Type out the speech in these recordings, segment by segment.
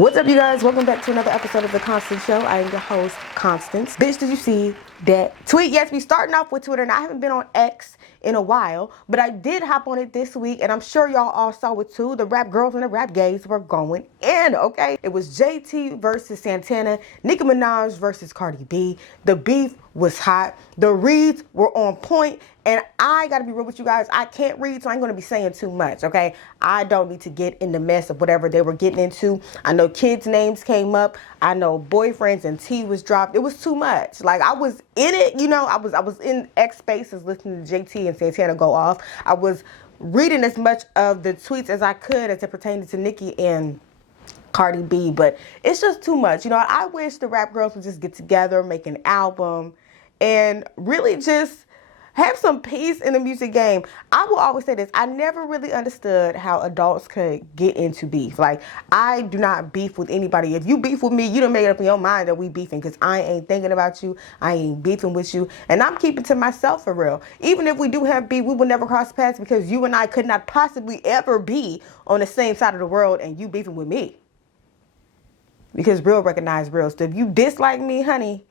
What's up, you guys? Welcome back to another episode of the Constance Show. I am your host, Constance. Bitch, did you see that tweet? Yes, we starting off with Twitter, and I haven't been on X in a while, but I did hop on it this week, and I'm sure y'all all saw it too. The rap girls and the rap gays were going in, okay? It was JT versus Santana, Nicki Minaj versus Cardi B. The beef was hot. The reads were on point, and I gotta be real with you guys. I can't read, so I ain't gonna be saying too much, okay? I don't need to get in the mess of whatever they were getting into. I know kids' names came up. I know boyfriends and tea was dropped. It was too much. Like, I was in it, you know. I was in X Spaces listening to JT and Santana go off. I was reading as much of the tweets as I could as it pertained to Nicki and Cardi B, but it's just too much. You know, I wish the rap girls would just get together, make an album, and really just have some peace in the music game. I will always say this. I never really understood how adults could get into beef. Like, I do not beef with anybody. If you beef with me, you done made up in your mind that we beefing, because I ain't thinking about you. I ain't beefing with you. And I'm keeping to myself for real. Even if we do have beef, we will never cross paths, because you and I could not possibly ever be on the same side of the world and you beefing with me. Because real recognize real. So if you dislike me, honey,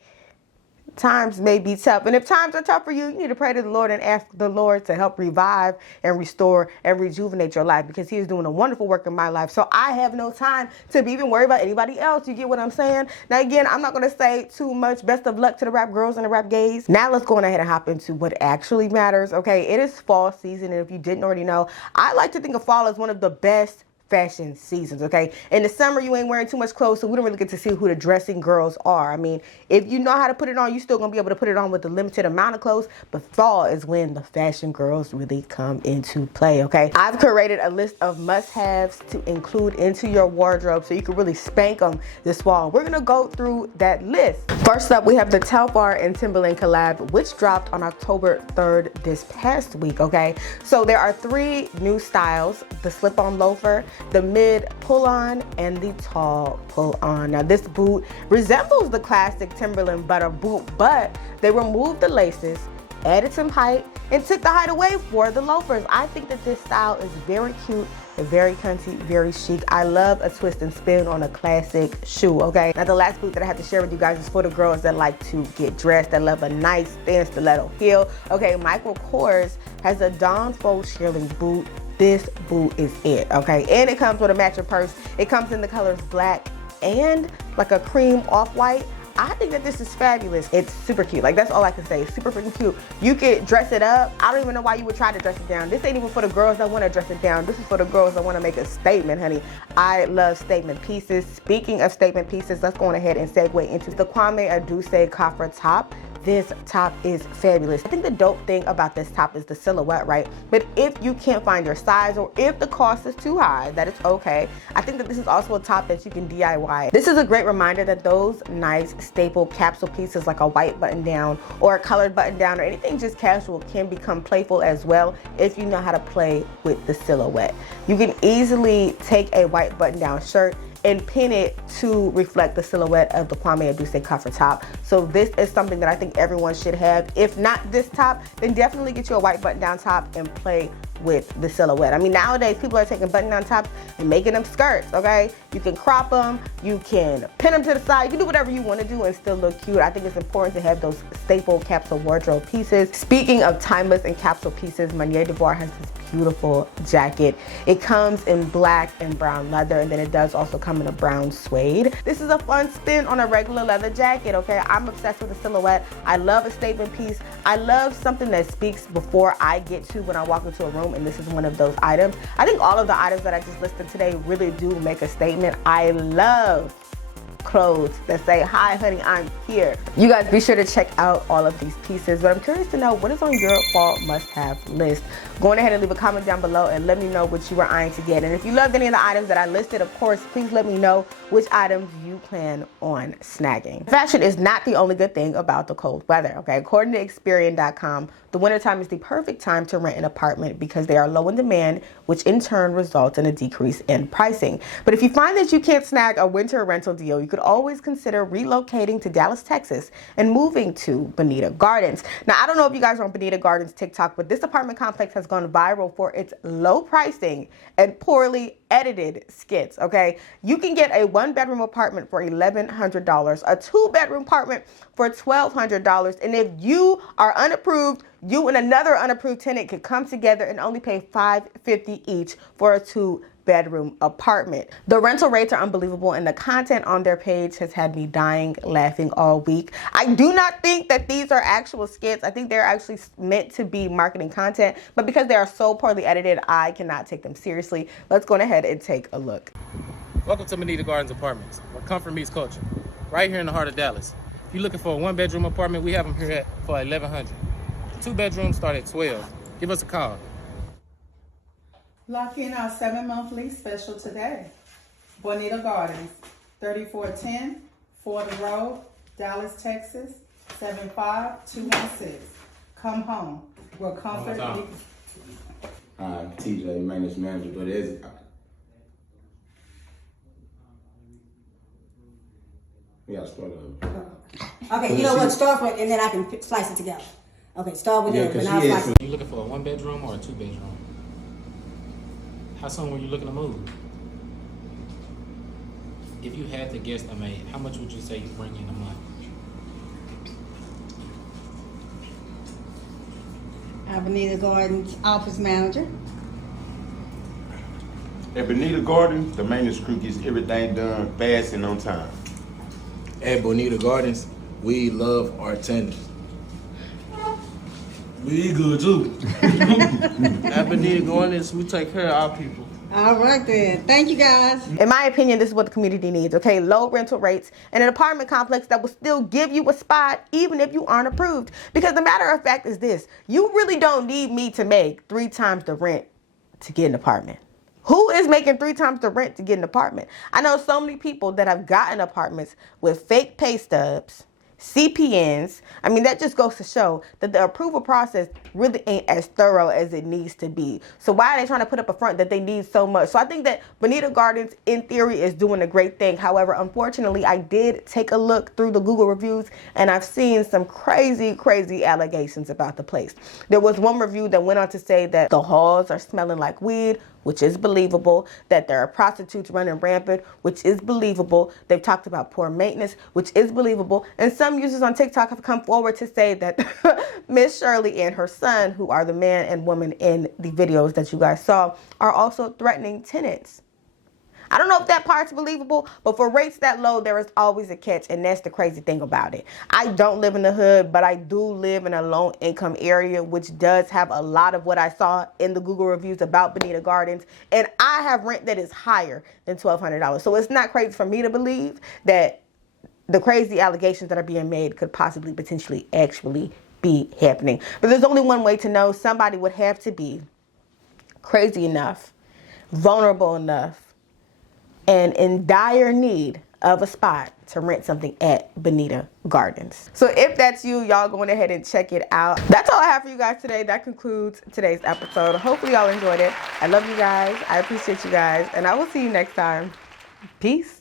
times may be tough. And if times are tough for you, you need to pray to the Lord and ask the Lord to help revive and restore and rejuvenate your life, because he is doing a wonderful work in my life. So I have no time to be even worry about anybody else. You get what I'm saying? Now, again, I'm not going to say too much. Best of luck to the rap girls and the rap gays. Now let's go on ahead and hop into what actually matters. Okay, it is fall season. And if you didn't already know, I like to think of fall as one of the best fashion seasons, okay? In the summer, you ain't wearing too much clothes, so we don't really get to see who the dressing girls are. I mean, if you know how to put it on, you still gonna be able to put it on with a limited amount of clothes, but fall is when the fashion girls really come into play, okay? I've curated a list of must-haves to include into your wardrobe so you can really spank them this fall. We're gonna go through that list. First up, we have the Telfar and Timberland collab, which dropped on October 3rd this past week, okay? So there are 3 new styles: the slip-on loafer, the mid pull-on, and the tall pull-on. Now, this boot resembles the classic Timberland butter boot, but they removed the laces, added some height, and took the height away for the loafers. I think that this style is very cute, very cunty, very chic. I love a twist and spin on a classic shoe, okay? Now, the last boot that I have to share with you guys is for the girls that like to get dressed, that love a nice thin stiletto heel. Okay, Michael Kors has a Dawn Faux shearling boot. This boot is it, okay? And it comes with a matching purse. It comes in the colors black and like a cream off-white. I think that this is fabulous. It's super cute. Like, that's all I can say. It's super freaking cute. You could dress it up. I don't even know why you would try to dress it down. This ain't even for the girls that want to dress it down. This is for the girls that want to make a statement, honey. I love statement pieces. Speaking of statement pieces, let's go on ahead and segue into the 𝐃𝐨𝐽𝐻𝐫𝐿 top. This top is fabulous. I think the dope thing about this top is the silhouette, right? But if you can't find your size, or if the cost is too high, that is okay. I think that this is also a top that you can DIY. This is a great reminder that those nice staple capsule pieces like a white button down or a colored button down or anything just casual can become playful as well if you know how to play with the silhouette. You can easily take a white button down shirt and pin it to reflect the silhouette of the 𝐃𝐨𝐽𝐻𝐫𝐿 top. So this is something that I think everyone should have. If not this top, then definitely get you a white button down top and play with the silhouette. I mean, nowadays people are taking button down tops and making them skirts, okay? You can crop them, you can pin them to the side, you can do whatever you want to do and still look cute. I think it's important to have those staple capsule wardrobe pieces. Speaking of timeless and capsule pieces, Manier Devoir has this beautiful jacket. It comes in black and brown leather, and then it does also come in a brown suede. This is a fun spin on a regular leather jacket, okay? I'm obsessed with the silhouette. I love a statement piece. I love something that speaks before I get to when I walk into a room, and this is one of those items. I think all of the items that I just listed today really do make a statement. I love clothes that say, "Hi honey, I'm here." You guys be sure to check out all of these pieces, but I'm curious to know what is on your fall must-have list. Go on ahead and leave a comment down below and let me know what you were eyeing to get. And if you loved any of the items that I listed, of course, please let me know which items you plan on snagging. Fashion is not the only good thing about the cold weather, okay? According to Experian.com, the wintertime is the perfect time to rent an apartment because they are low in demand, which in turn results in a decrease in pricing. But if you find that you can't snag a winter rental deal, you could always consider relocating to Dallas, Texas and moving to Bonita Gardens. Now, I don't know if you guys are on Bonita Gardens TikTok, but this apartment complex has gone viral for its low pricing and poorly edited skits, okay? You can get a 1-bedroom apartment for $1,100, a 2-bedroom apartment for $1,200, and if you are unapproved, you and another unapproved tenant could come together and only pay $550 each for a 2-bedroom apartment. The rental rates are unbelievable, and the content on their page has had me dying laughing all week. I do not think that these are actual skits. I think they're actually meant to be marketing content, but because they are so poorly edited, I cannot take them seriously. Let's go ahead and take a look. Welcome to Bonita Gardens Apartments, where comfort meets culture, right here in the heart of Dallas. If you're looking for a 1-bedroom apartment, we have them here for $1,100. 2 bedrooms start at $12. Give us a call. Lock in our 7-month lease special today. Bonita Gardens, 3410 Fordham Road, Dallas, Texas, 75216. Come home, where comfort meets. I'm TJ, maintenance manager, but it's we gotta start over. Okay, you know what? Start with, and then I can slice it together. Okay, start with it, and I'll slice it. You looking for a 1-bedroom or a 2-bedroom? How soon were you looking to move? If you had to guesstimate, how much would you say you bring in a month? Our Bonita Gardens office manager. At Bonita Gardens, the maintenance crew gets everything done fast and on time. At Bonita Gardens, we love our tenants. We good too. At Bonita Gardens, we take care of our people. All right then. Thank you guys. In my opinion, this is what the community needs, okay? Low rental rates and an apartment complex that will still give you a spot even if you aren't approved. Because the matter of fact is this, you really don't need me to make 3 times the rent to get an apartment. Who is making 3 times the rent to get an apartment? I know so many people that have gotten apartments with fake pay stubs, CPNs. I mean, that just goes to show that the approval process really ain't as thorough as it needs to be. So why are they trying to put up a front that they need so much? So I think that Bonita Gardens, in theory, is doing a great thing. However, unfortunately, I did take a look through the Google reviews, and I've seen some crazy, crazy allegations about the place. There was one review that went on to say that the halls are smelling like weed, which is believable, that there are prostitutes running rampant, which is believable. They've talked about poor maintenance, which is believable. And some users on TikTok have come forward to say that Miss Shirley and her son, who are the man and woman in the videos that you guys saw, are also threatening tenants. I don't know if that part's believable, but for rates that low, there is always a catch, and that's the crazy thing about it. I don't live in the hood, but I do live in a low income area, which does have a lot of what I saw in the Google reviews about Bonita Gardens, and I have rent that is higher than $1,200. So it's not crazy for me to believe that the crazy allegations that are being made could possibly, potentially, actually be happening. But there's only one way to know. Somebody would have to be crazy enough, vulnerable enough, and in dire need of a spot to rent something at Bonita Gardens. So if that's you, y'all go ahead and check it out. That's all I have for you guys today. That concludes today's episode. Hopefully y'all enjoyed it. I love you guys. I appreciate you guys. And I will see you next time. Peace.